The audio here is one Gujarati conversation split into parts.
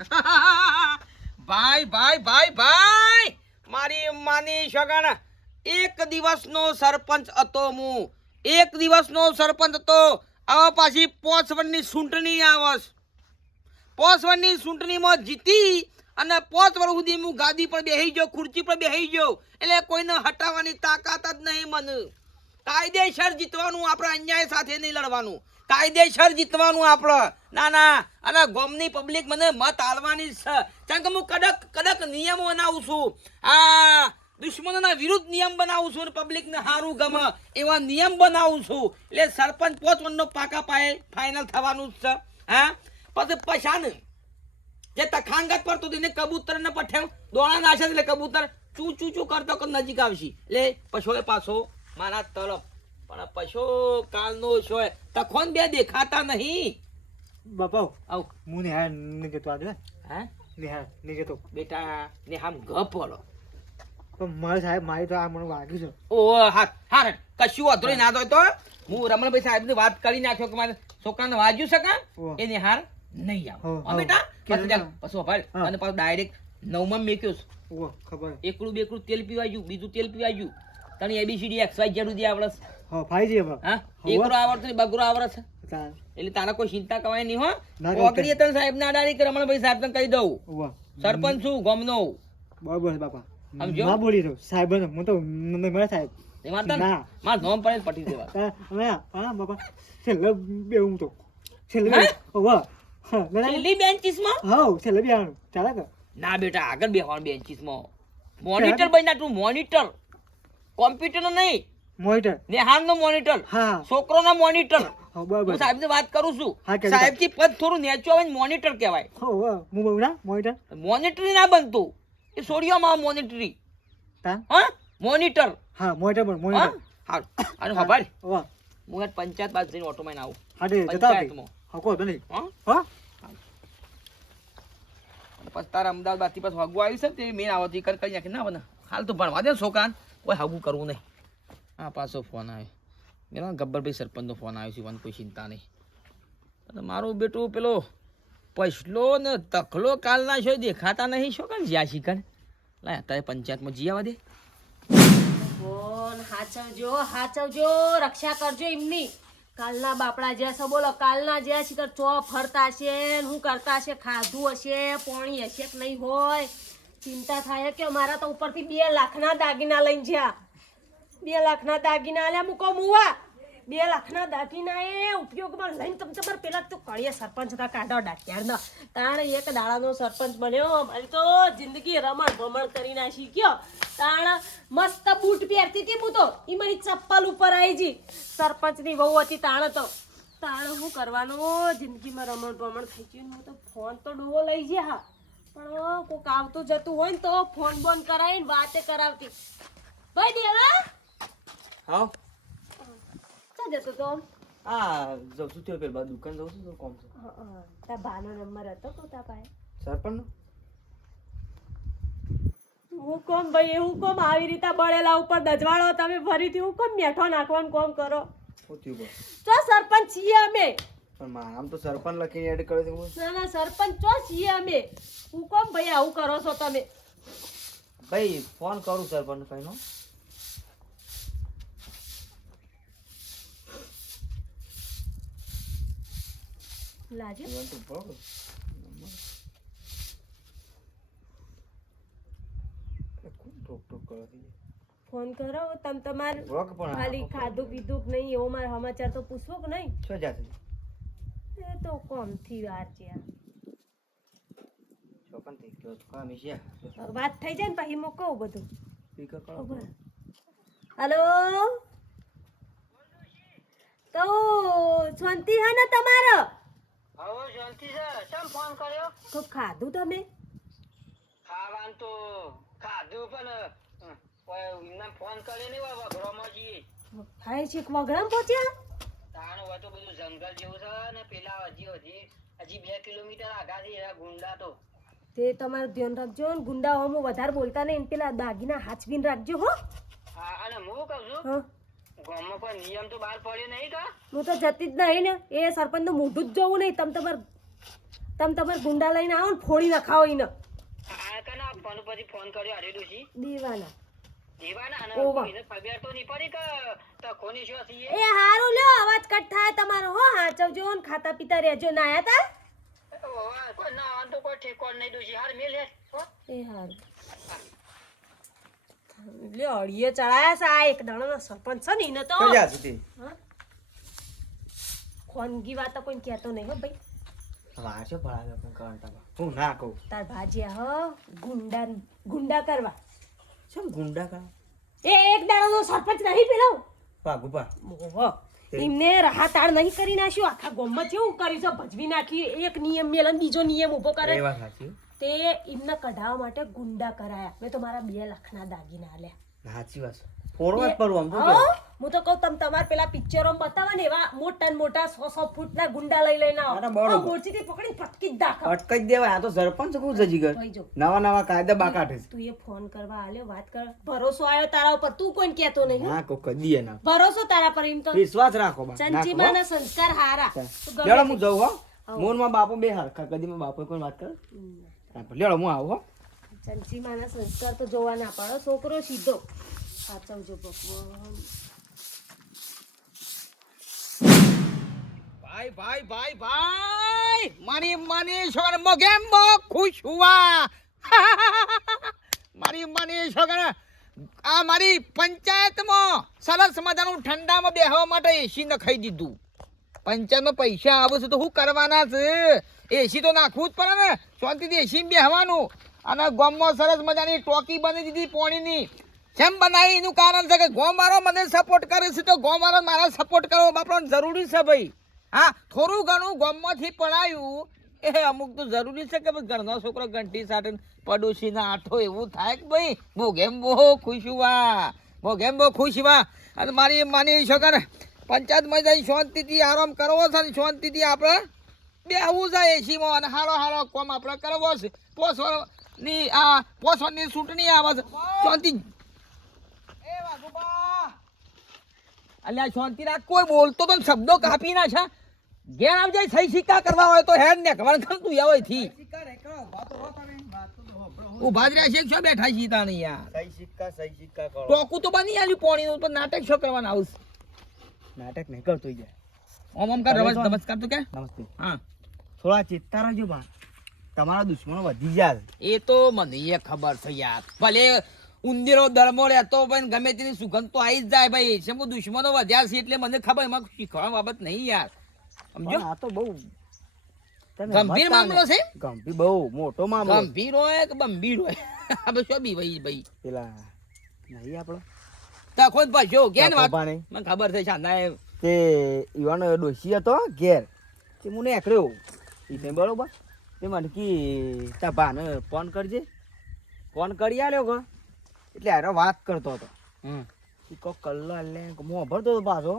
ભાઈ ભાઈ ભાઈ ભાઈ! મારી માની સગણ એક દિવસનો સરપંચ હતો હું. એક દિવસનો સરપંચ હતો. આવા પાછી પોચ સૂંટણી આવસ પોચ વર્ષની ચૂંટણીમાં જીતી અને પોચ વર્ષ સુધી હું ગાદી પર બેસી ગયો, ખુરચી પર બેસી ગયો. એટલે કોઈને હટાવવાની તાકાત જ નહીં મને. કાયદેસર જીતવાનું, આપણે અન્યાય સાથે નહીં લડવાનું. કાયદેસર જીતવાનું આપણે. ના ના અને ગોમની પબ્લિક મને મત આલવાની છે. કારણ કે હું કડક કડક નિયમો બનાવું છું. આ દુશ્મનોના વિરુદ્ધ નિયમ બનાવું છું અને પબ્લિકને સારું ગમે એવા નિયમ બનાવું છું. એટલે સરપંચ પોચવનનો પાકા પાયે ફાઇનલ થવાનું જ છે. હા? પછી પછાન જે તખાંગત પર તો તેને કબૂતર ને પઠ્યાવ દોણા નાશે એટલે કબૂતર ચૂ ચૂ ચૂ કરતો કર નજીક આવશે. એટલે પછો પાછો મારા તરફ. પણ પછો કાલનો છો તખોન બે દેખાતા નહીં. બાપા આવ. હું નહીં જતો આજે હા? નહીં જતો. બેટા ને આમ ગપ બોલો પણ મારે સાહેબ મારી તો આ મને વાગ્યું છે. ઓ હા હા કશું વાંધો ના દો તો હું રમણભાઈ સાહેબની વાત કરી નાખ્યો કે મારે છોકરાને વાજ્યું શકે એ એને હાર નહીં આવ. હા બેટા? પછી પછી ભાઈ અને પાછું ડાયરેક્ટ નવમાં મેક્યો છે. ઓ ખબર. એકડું બેકડું તેલ પીવાઈ ગયું બીજું તેલ પીવાયું. તને એબીસીડી એક્સ વાય જેડ સુધી આવડે છે. હા ફાઈ જઈએ હવે હા? હોવે. આવડતો ને બગરો આવડે છે. એટલે તારા કોઈ ચિંતા કવાય નહીં હો. કરતા. તને સાહેબ ના અડાડી કે રમણભાઈ સાહેબ તને કહી દઉં. સરપંચ છું ગમનો બરોબર બાપા. સમજ્યો? ના બોલી રહ્યો. સાહેબ હું તો મને સાહેબ. ને ના. માર નોમ પડે પટી દેવા. હવે હા બાપા. છેલ્લે બે હું તો. છેલ્લે? બે. ઓવા છેલ્લી બેન્ચીસમાં હા છેલ્લે બે આવવાનું ચાલે કે? ના બેટા આગળ બેસવાનું બેન્ચીસમાં મોનિટર બન્યા તું મોનિટર. કોમ્પ્યુટર નો નહીં. મોનિટર. નેહાન નો મોનિટર. હા. છોકરો નો મોનિટર. હા સાહેબ વાત કરું છું. સાહેબથી પદ થોડું નેચો આવે મોનિટર કહેવાય. હું બહુ ના મોનિટર? મોનિટરી ના બનતું. એ સોડિયોમાં મોનિટરી. હા મોનિટર. હા મોનિટર પણ મોનિટર. હા અને ખબર હું યાર પંચાયત બાજુ જઈને ઓટો માં આવું. હા તે જતા હકો પંચાયતમાં. હા પછી તારા અમદાવાદ બાદથી પાછું હગવું આવ્યું છે તે મેન આવતી કર નાખી. ના બને હાલ તો ભણવા દે છોકરાને. કોઈ હાગું કરવું નહીં. હા પાછો ફોન આવ્યો. મેં ગબ્બરભાઈ સરપંચનો ફોન આવ્યો છે, મને કોઈ ચિંતા નહીં. અને મારું બેટું પેલો પછલો ને તખલો કાલના છો દેખાતા નહીં છો કાન જ્યાં શીખર લાય, અત્યારે પંચાયતમાં જી આવવા દે. ફોન હાચવજો હાચવજો, રક્ષા કરજો એમની. કાલના બાપડા જ્યાં છે, બોલો, કાલના જ્યાં છે ચો ફરતા છે શું કરતા છે, ખાધું હશે, પોણી હશે કે નહીં હોય? ચિંતા થાય કે અમારા તો ઉપરથી બે લાખના દાગીના લઈને જ્યાં. બે લાખના દાગીના આલ્યા, મૂકો મુવા. બે લાખના દાગીના એ ઉપયોગમાં લઈને તમે તમારે પેલા તો કળીએ સરપંચ હતા કાઢો ડાક્યાર તાણે એક દાડાનો સરપંચ બન્યો. મારી તો જિંદગી રમણ ભમણ કરી નાખી. ગયો તાણ મસ્ત બૂટ પહેરતી હતી હું તો. એ મારી ચપ્પલ ઉપર આવી જી. સરપંચની વહુ હતી તાણ તો. તાણ હું કરવાનું? જિંદગીમાં રમણ ભમણ થઈ ગયું હું તો ફોન તો ડોવો લઈ ગયા હા પણ કોક આવતું જતું હોય ને તો ફોન બોન કરાવીને વાતે કરાવતી. ભાઈ દેવા હા? ક્યાં જતો તો? હા જઉં છું તે પેલા દુકાન જઉં છું તો કોમ છે. તા ભાનો નંબર હતો તો તા પાસે. સરપંચ હું કોમ ભાઈ હું કોમ આવી રીતે બળેલા ઉપર દજવાળો તમે ફરીથી હું કોમ મેઠો નાખવાનું કોમ કરો? ચો સરપંચ છીએ અમે. પણ મારા આમ તો સરપંચ લખીને એડ કરે છે ના ના સરપંચ ચો છીએ અમે? હું કોમ ભાઈ આવું કરો છો તમે? ભાઈ ફોન કરું સરપંચ ભાઈનો. લાજો. ફોન કરો તમ તમાર ખાલી ખાધું પીધું નહીં એવો મારા સમાચાર તો પૂછવો કે નહીં? એ તો કોમથી વાર છે. આ. વાત થઈ જાય ને પછી મૂકો બધું. ખબર. હલો? તો શાંતિ હે ને તમારો? ફોન કર્યો? તો ખાધું તમે? ખાવાનું તો ખાધું પણ ફોન કરે નહીં હોય વઘરોમાં જઈએ થાય છે વગરામ પહોંચ્યા? તાણ હોય તો બધું જંગલ જેવું છે ને પેલા હજી હજી હજી બે કિલોમીટર આગળ છે એવા ગુંડા તો. તે તમારું ધ્યાન રાખજો ને ગુંડાઓમાં વધારે બોલતા નહીં પેલા દાગીના હાચવીને રાખજો હો. હા અને હું કહું છું ગામમાં કોઈ નિયમ તો બહાર પડ્યો નહીં કા? હું તો જતી જ નહીં ને એ સરપંચનું મોઢું જ જોવું નહીં તમ તમારે તમ તમારે ગુંડા લઈને આવો ને ફોડી નખાવો એને. આ કના ફોન પછી ફોન કર્યો અરે દેવાના. એ? હારું લ્યો અવાજ કટ થાય તમારો હો હાચવજો ને ખાતા પીતા રહેજો તા? એ હારું. લ્યો ચડાયા એક સરપંચ છે ને એને તો. ક્યાં સુધી? ખોનગી વાત તો કોઈ કહેતો નહીં હો ભાઈ. વાંચો ભણાવે પણ હું ના કહું. તાર ભાજ્યા હો ગુંડા ગુંડા કરવા. શું ગુંડા કા? એ એક દાડાનો સરપંચ નહીં પેલો ભાગુભા ઓહો એમને રાહતાળ નહીં કરી નાખ્યું. આખા ગોમમાં કેવું કરી છે? ભજવી નાખી. એક નિયમ મેલન બીજો નિયમ ઊભો કરે. તે એમને કઢાવવા માટે ગુંડા કરાયા. મેં તો મારા બે લાખના દાગીના આલ્યા. સાચી વાત છે. પર આમ હા, હું તો કહું તમ તમાર પેલા પિક્ચરો બતાવો ને એવા મોટા ને મોટા સો સો ફૂટના ગુંડા લઈ લઈને આવો. બરોબર. આ પકડી ફટકી દા ફટકી દેવાય. આ તો સરપંચ કહું છે જીગર? નવા નવા કાયદા બાકાઠે છે. તું એ ફોન કરવા આલે વાત કર. ભરોસો આવ્યો તારા ઉપર. તું કોઈ કહેતો નહીં હા. કો કદી ના ભરોસો તારા પર એમ તો. વિશ્વાસ રાખો બા. ચંચીમાં ના સંસ્કાર હારા. લેડો હું જઉં હો. મોનમાં બાપો બે હરખા. કદી માં બાપો કોઈ વાત કર. લેડો હું આવું હો. ચંચીમાં ના સંસ્કાર તો જોવા ના પડે. છોકરો સીધો. સાચવજો ભગવાન. ભાઈ ભાઈ ભાઈ ભાઈ, મારી માની છોકરા મોગેમ ખુશ હુઆ. મારી માની છોકરા, આ મારી પંચાયતમાં સરસ મજાનું ઠંડામાં બેહવા માટે એસી નખાઈ દીધું. પંચાયતમાં પૈસા આવે છે તો શું કરવાના છે? એસી તો નાખવું જ પડે ને. શાંતિથી એસી બેહવાનું. અને ગામમાં સરસ મજાની ટોકી બની દીધી પોણીની. જેમ બનાવી? એનું કારણ છે કે ગોમ વાળો મને સપોર્ટ કરે છે તો ગોમારો મારા સપોર્ટ કરવો બાપડો જરૂરી છે ભાઈ. હા, થોડું ઘણું ગોમમાંથી પડાયું. એ અમુક તો જરૂરી છે કે ઘરનો છોકરો ઘંટી સાટે પડોશીના આઠો એવું થાય કે ભાઈ? બહુ ગેમ બહુ ખુશ હુવા? બહુ ગેમ બહુ ખુશ હુવા? અને મારી માની છોકર પંચાયતમાં જઈ શાંતિથી આરામ કરવો છે ને શાંતિથી આપણે બેહવું છે એસીમાં અને હારો હારો કોમ આપણે કરવો છે. પોસવાની, આ પોસવાની ચૂંટણી આવે છે. શાંતિ અલ્યા શાંતિ રાખ. કોઈ બોલતો તો શબ્દો કાપી ના છે. ઘેર આવજે સહી સિક્કા કરવા હોય તો હેડ ને ખબર તું આવે થી ઊભા જ રહ્યા છે શું બેઠા છીએ તાણે યાર. સહી સિક્કા સહી સિક્કા કરો. ટોકું તો બની આલ્યું પોણીનું પણ નાટક શું કરવાના આવું? નાટક નહીં કરતો ઈ ઓમ ઓમ કર રમસ નમસ્કાર તો કે? નમસ્તે. હા. થોડા ચેતતા રહેજો બા. તમારા દુશ્મનો વધી જાય. એ તો મને ખબર છે યાર. ભલે ઉંદીરો દળમો રહેતો પણ ગમે તેની સુગંધ તો આવી જ જાય ભાઈ. છે હું દુશ્મનો વધ્યા છે એટલે મને ખબર એમાં શીખવા બાબત નહીં યાર. સમજો? આ તો બહુ ગંભીર મામલો છે? ગંભીર બહુ મોટો મામલો. ગંભીર હોય કે બંભીર હોય? આપણે શું બી ભાઈ ભાઈ. પેલા નહીં આપણો તખો જ પાછો કેન વાત મને ખબર છે શાંતા તે યુવાનો ડોશી હતો ઘેર. તે મને એકડ્યો ઈ બરોબર. તે મને કી તા ભાને ફોન કરજે. ફોન કરી આલ્યો કો એટલે હારો વાત કરતો હતો. ઈ કો કલ્લો લે હું ભરતો હતો પાછો.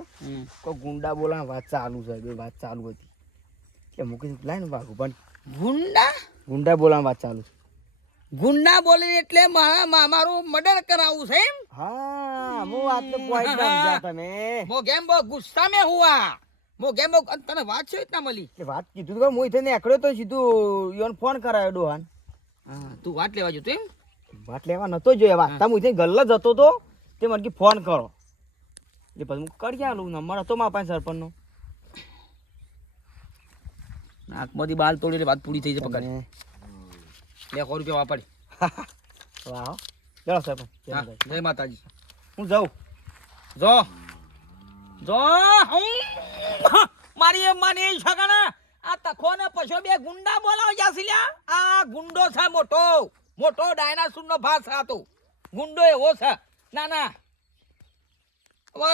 કો ગુંડા બોલા વાત ચાલુ છે બે વાત ચાલુ હતી. એટલે મૂકી લાય ને પણ ગુંડા? ગુંડા બોલા વાત ચાલુ છે. ગુંડા બોલે એટલે મારા મા- મારું મર્ડર કરાવવું છે એમ? હા હું વાત તો પોઈન્ટ સમજા તમે. મો ગેમ બો ગુસ્સા મેં હુઆ. મો ગેમ બો તને વાત છે ઇતના મળી એટલે વાત કીધું તો હું ને એકડ્યો તો સીધું યોન ફોન કરાયો ડોહાન. હા તું વાત લેવા જતો એમ? વાત લેવા નતો જોયો વાંચતા હું ગલ્લ જતો તો તે મને કે ફોન કરો. એટલે પછી હું કરી આલું નંબર હતો મારા પાસે સરપંચનો. નાકમાંથી બાલ તોડી એટલે વાત પૂરી થઈ જાય પકડ. બે સો રૂપિયા વાપરી. વાહ ચલો સરપંચ જય માતાજી. હું જાઉં. જો. જો હું મારી માની છગણ આ તખો ને? પછો બે ગુંડા બોલાવ જાસી લ્યા? આ ગુંડો છે મોટો. મોટો ડાયનાસોર નો ભાસ હતો. ગુંડો એવો છે. ના ના. હવે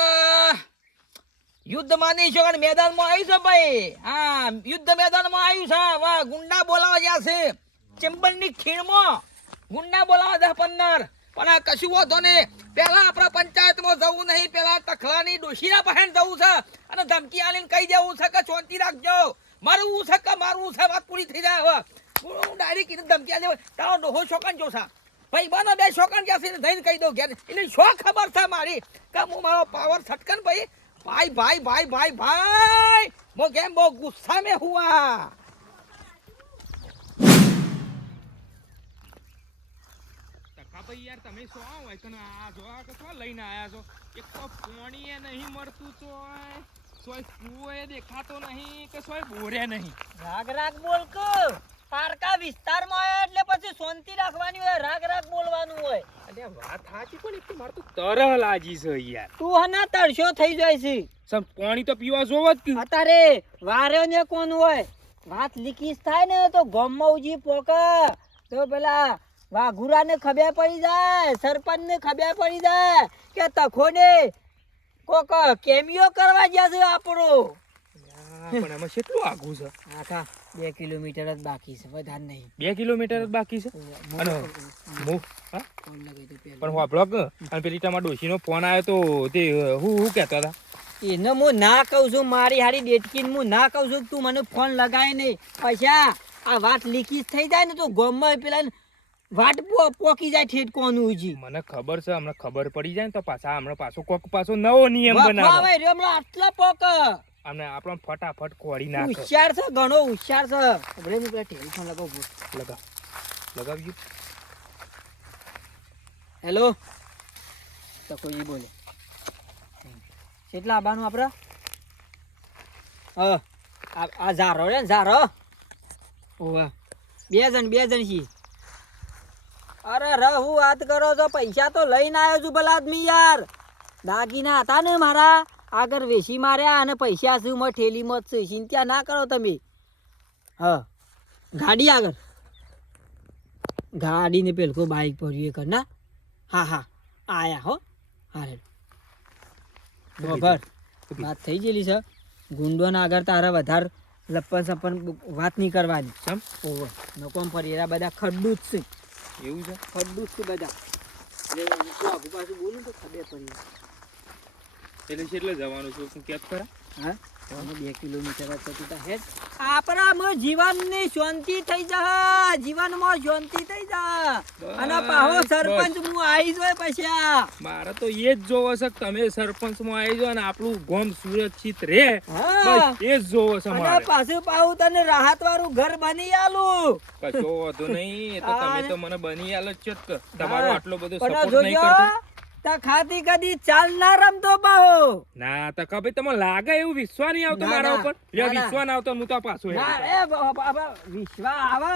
યુદ્ધ માની છગણ મેદાનમાં આવ્યું છે ભાઈ. હા, યુદ્ધ મેદાનમાં આવ્યું છે. વાહ ગુંડા બોલાવા જશે ચેમ્બરની ખીણમાં. ગુંડા બોલાવા દસ પંદર. પણ આ કશું વાંધો નહીં. પેલા આપણા પંચાયતમાં જવું નહીં. પેલા તખલાની ડોશીના પહેણ જવું છે. અને ધમકી આલીને કહી દેવું છે કે શાંતિ રાખજો. મારવું છે કે મારવું છે? વાત પૂરી થઈ જાય હવે. હું ડાયરેક્ટ શોકન જો ભાઈ બનો શોકન ગયા છે કહી દો ઘેર. ખબર છે મારી? કે પાવર છટકન ભાઈ ભાઈ ભાઈ ભાઈ ભાઈ ભાઈ! મો કેમ બહુ ગુસ્સા મેં ભાઈ યાર તમે શું આવો? એકને આ જો આ કસો લઈને આયા છો? એક તો પોણીએ નહીં મળતું તો સોય કુએ દેખાતો નહીં કે સોય બોરે નહીં? રાગ રાગ બોલ કો પારકા વિસ્તારમાં આવ્યા એટલે પછી શાંતિ રાખવાની હોય રાગ રાગ બોલવાનું હોય. અરે વાત સાચી પણ એક તો મારે તો તરહ લાજી છે યાર. તું હના તરશો થઈ જાય છે. સમ પાણી તો પીવા જોવો જ કે અત્યારે વાર્યો ને કોણ હોય? વાત લીકીસ થાય ને તો ગમમાં ઉજી પોક. તો પેલા વાઘુરા ને ખબર પડી જાય સરપંચ ને ખબર પડી જાય કે તખો ને કોક કેમિયો કરવા ગયા છે આપણો. પણ એમાં કેટલું આઘું છે? આખા બે કિલોમીટર જ બાકી છે વધારે નહીં. બે કિલોમીટર જ બાકી છે? અને હું. પણ હું કે અને પેલી તમારા ડોશીનો ફોન આવ્યો તો તે હું હું કહેતા હતા. એને હું ના કહું છું મારી હારી ડેટકીન હું ના કહું છું તું મને ફોન લગાય નહીં. પૈસા આ વાત લીકેજ થઈ જાય ને તો ગોમમાં પેલા વાટ પોકી જાય ઠેઠ કોનું ઉજી મને ખબર છે હમણાં ખબર પડી જાય ને તો પાછા હમણાં પાછો કોક પાછો નવો નિયમ બનાવો. હમણાં આટલા પોક. અમને આપણો ફટાફટ કોળી નાખ. હોશિયાર છે ઘણો હોશિયાર છે. ભલે હું પેલા ટેલિફોન લગાવું લગાવ. લગાવજો. હેલો? તો કોઈ બોલે. કેટલા આવવાનું આપણે હા આ આ ઝારો રે ઝારો. ઓવા બે જણ બે જણ છીએ. અરે ર હું વાત કરો છો? પૈસા તો લઈને આવ્યો છું ભલા આદમી યાર. દાગીના હતા ને મારા. આગળ વેસી માર્યા અને પૈસા શું માં ઠેલીમાં જ છે ચિંતા ના કરો તમે. હા. ગાડી આગળ. ગાડીને પેલકો બાઈક પર એ કર. ના. હા હા. આયા હો. હારે બરાબર વાત થઈ ગયેલી છે. ગુંડોના આગળ તારે વધારે લપન સપન વાત નહીં કરવાની. સમ ઓવર નકોમ ફરીરા બધા ખડ્ડું જ છે. એવું છે? ખડ્ડું જ છે બધા. એટલે પાછું બોલું તો ખબર પડી એટલે કેટલે જવાનું છું. હું કેપ ખરા? હા? બે કિલોમીટર જ હેડ. આપણામાં જીવનની શાંતિ થઈ જા. જીવનમાં શાંતિ થઈ જા. અને પાહો સરપંચ હું આવી જોય પછી. મારે તો એ જ જોવો છે તમે સરપંચમાં આવી જાઓ અને આપણું ગોમ સુરક્ષિત રે. એ જ જોવો છે મારે. પાછું પાહું તને રાહત વાળું ઘર બની આલું. કશો વાંધો નહીં. તો તમે તો મને બની આલો જ છો તમારો આટલો બધો સપોર્ટ નહીં કરતો. તા ખાતી કદી ચાલ ના રમતો પાહો ના તો કભી તમને લાગે એવું વિશ્વા નહીં આવતો મારા ઉપર? લ્યો ના. ના. આવતો હું તો પાછો ના એ બ- બ-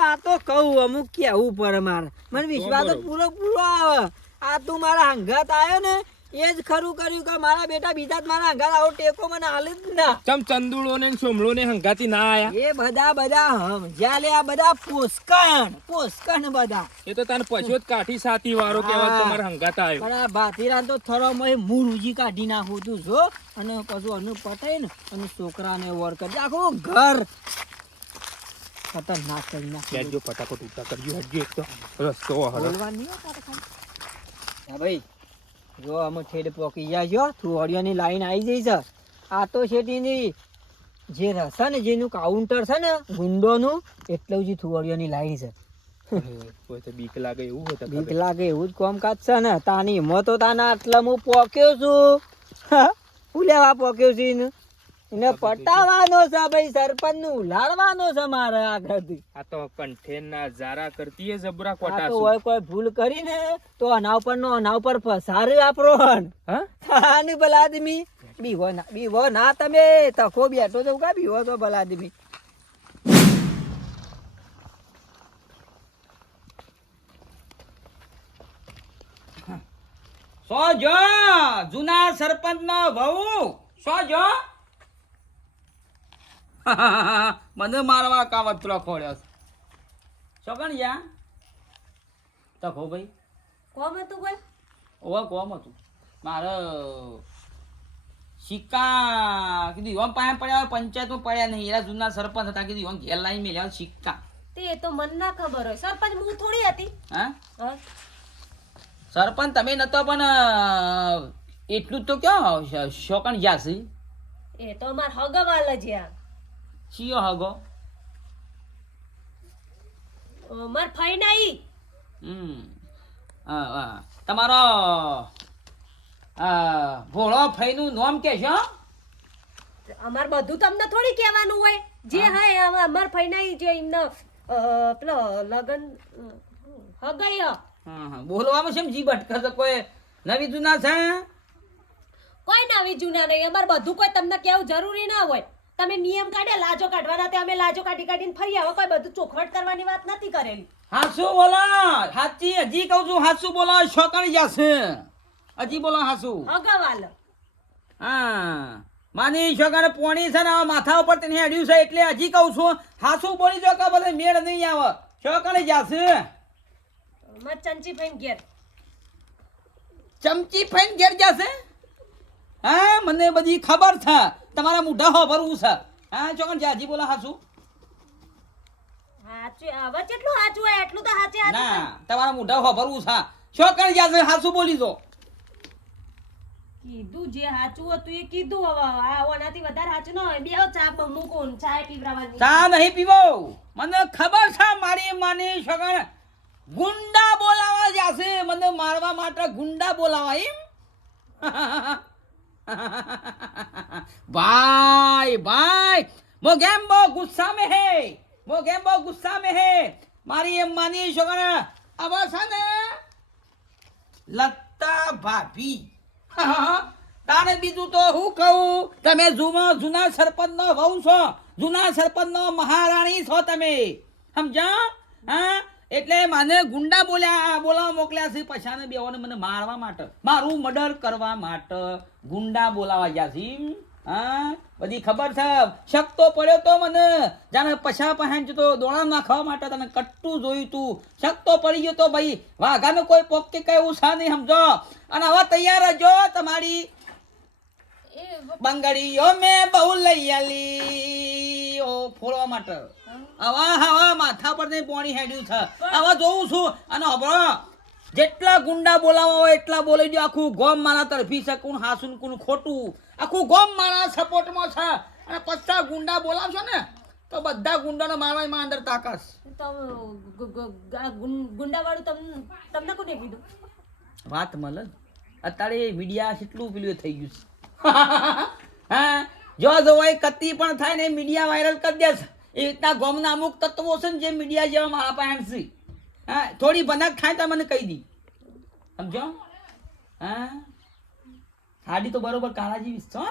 આ તો કહું અમુક કેવું ઉપર મારે. મને વિશ્વાસ તો પૂરો પૂરો આવે. આ તું મારા હંગાત આવ્યો ને એ જ ખરું કર્યું કે મારા બેટા બીજા મારા હંગાત આવો ટેકો મને હાલે જ ના. ચમ ચંદુડો ને સોમળો ને હંગાતી ના આયા? એ બધા બધા સમજ્યા લે આ બધા પોસ્કણ પોસ્કણ બધા. એ તો તને પછો જ કાઠી સાતી વાળો કેવા હા. હંગાત આવ્યો. પણ આ ભાતીરા તો થરો મય રૂજી કાઢી નાખું તું જો. અને પછી અનુ પતાય ને અને છોકરાને વર કરી. આખું ઘર. ખતરનાક કરી નાખ્યું ફટાફટ ઉતા કરજો હટજો એક તો. રસ્તો હરો બોલવાની ભાઈ. જો અમે છેડ પોકી ગયા છો થોડીઓની લાઈન આવી જઈ છે. આ તો શેઠીની જે રસે ને જેનું કાઉન્ટર છે ને ગુંડોનું એટલું જ થોડીઓની લાઈન છે. બીક લાગે એવું હોય બીક લાગે એવું જ કોમકાજ છે ને તાની હિંમતો તો તાના આટલા હું પોક્યો છું. હા, હું લેવા પોક્યો છું એને પટાવાનો છે ભાઈ સરપંચનું ઉલાડવાનો છે મારે આગળથી. આ તો કંઠેન ના જારા કરતી એ જબરા કોટા તો હોય કોઈ ભૂલ કરીને તો અના ઉપર નો અના ઉપર ફસારે આપરો હા? આની ભલા આદમી બીવો ના બીવો ના તમે તખો બેઠો છો કા? બીવો તો ભલા આદમી સો જો જૂના સરપંચ નો વહુ. સો જો મને મારવા કામ પેલો ખોળ્યો છે. સોગણ યા? તકો ભાઈ. કોમ હતું ભાઈ ઓવા કોમ હતું. મારે સિક્કા કીધું ઓમ પાસે પડ્યા પંચાયતમાં પડ્યા નહીં. એરા જૂના સરપંચ હતા કીધું ઘેર લાઈન મેલ્યા સિક્કા. તે એ તો મને ના ખબર હોય. સરપંચ હું થોડી હતી. હા? સરપંચ તમે નતો પણ એટલું તો ક્યાં શોકણ ગયા છે? એ તો અમાર હગવાલ જ આ શિયો હગો. માર ફઈ નહીં હમ. તમારો ભોળો ફઈનું નામ કે છે હો? અમાર બધું તમને થોડી કહેવાનું હોય. જે હા. અમાર ફઈ નહીં જે એમને પેલો લગન હગઈ હ. હા હા. બોલવામાં શેમ જી ભટકે છે? કોઈ નવી જૂના છે? કોઈ નવી જૂના નહીં. અમારે બધું કોઈ તમને કેવું જરૂરી ના હોય. તમે નિયમ કાઢ્યા લાજો કાઢવાના તે અમે લાજો કાઢી કાઢીને ફરી આવો કોઈ બધું ચોખવટ કરવાની વાત નથી કરેલી. હાસુ બોલો હાચી હજી કહું છું હાસુ બોલો શોકણી જશે. હજી બોલો હાસુ. અગવાલ. હા. માની છોકરાને પોણી છે ને માથા ઉપર તેને હેડ્યું છે એટલે હજી કહું છું હાસુ બોલી જો કે બધે મેળ નહીં આવે. છોકરી જશે. મત ચંચી ફઈને ઘેર. ચમચી ફાઈન ઘેર જશે? હા મને બધી ખબર છે. તમારા મોઢા હો ભરવું છે. હા ચોકન જાજી બોલા હાસુ હવે કેટલું હાચું હોય? એટલું તો હાચે ના તમારા મોઢા હો ભરવું છે. છોકરી જશે હાસુ બોલી દો. કીધું જે હાચું હતું એ કીધું હવે. આ ઓનાથી વધારે હાચું ના હોય. બે ચા મૂકો કોણ ચા પીવડાવવાની. ચા નહીં પીવો. મને ખબર છે મારી માની છોકરા ગુંડા બોલાવા જશે. મને મારવા માટે ગુંડા બોલાવા એમ? ભાઈ ભાઈ वो गेम वो गुस्सा में है वो गेम वो गुस्सा में है મારી એમ માની છોકરા આવા છે ને લત્તા ભાભી તારે બીજું તો હું કહું તમે જૂનો જૂના સરપંચ નો વહુ છો જૂના સરપંચ નો મહારાણી છો તમે સમજ્યા હા એટલે મને ગુંડા બોલ્યા બોલાવા મોકલ્યા છે પછાને બેઓને મને મારવા માટે. મારું મર્ડર કરવા માટે ગુંડા બોલાવા ગયા છે. હા? બધી ખબર છે? શકતો પડ્યો તો મને. જાણે પછા પહાણ જતો દોણા નાખવા માટે તને કટ્ટું જોયું તું. શકતો પડી ગયો તો ભાઈ વાઘાનો કોઈ પોક કે કઈ ઉછા નહીં સમજો. અને હવે તૈયાર રહેજો તમારી બંગડીઓ મેં બહુ લઈ આલી. ઓ ફોડવા માટે. આવા હવા માથા પર નહીં પોણી હેડ્યું છે. આવા જોઉં છું. અને હબળો જેટલા ગુંડા બોલાવા હોય એટલા બોલી દો. આખું ગોમ મારા તરફી છે કોણ હાસુન કોણ ખોટું. આખું ગોમ મારા સપોર્ટમાં છે. અને પચાસ ગુંડા બોલાવશો ને તો બધા ગુંડાને મારવામાં અંદર તાકાત ગુંડાવાળું તમને તમને કોને કીધું? વાત મળે અત્યારે મીડિયા કેટલું પેલું થઈ ગયું છે. હા? જો જો કતી પણ થાય ને મીડિયા વાયરલ કરી દે છે. એ રીતના ગોમના અમુક તત્વો છે ને જે મીડિયા જેવા મારા પાસે છે. હા? થોડી ભનક ખાય તો મને કહી દી. સમજો? હા? સાડી તો બરોબર કાળા જેવી છો.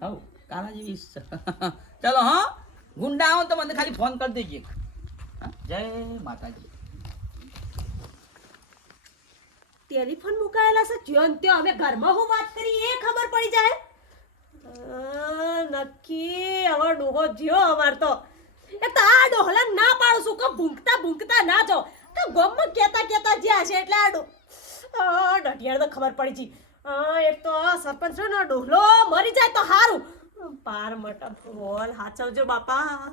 હવ, કાળા જેવી ચલો, હા. ગુંડા આવો તો મને ખાલી ફોન કરી દેજે. જય માતાજી. ટેલિફોન મુકાયેલા છે જ્યોન ત્યાં અમે ઘરમાં હું વાત કરી એ ખબર પડી જાય? નક્કી હવે ડોહો જ્યો અમાર તો. એ તો આ ડોહલા ના પાડું છું, કે ભૂંકતા ભૂંકતા ના જાઓ. તો ગમમાં કેતા કેતા જ્યાં છે એટલે આડો ડઢિયાળ તો ખબર પડી જી એક તો સરપંચ નો ડોહલો મરી જાય તો હારું. પાર મટા બોલ, હાચવજો બાપા.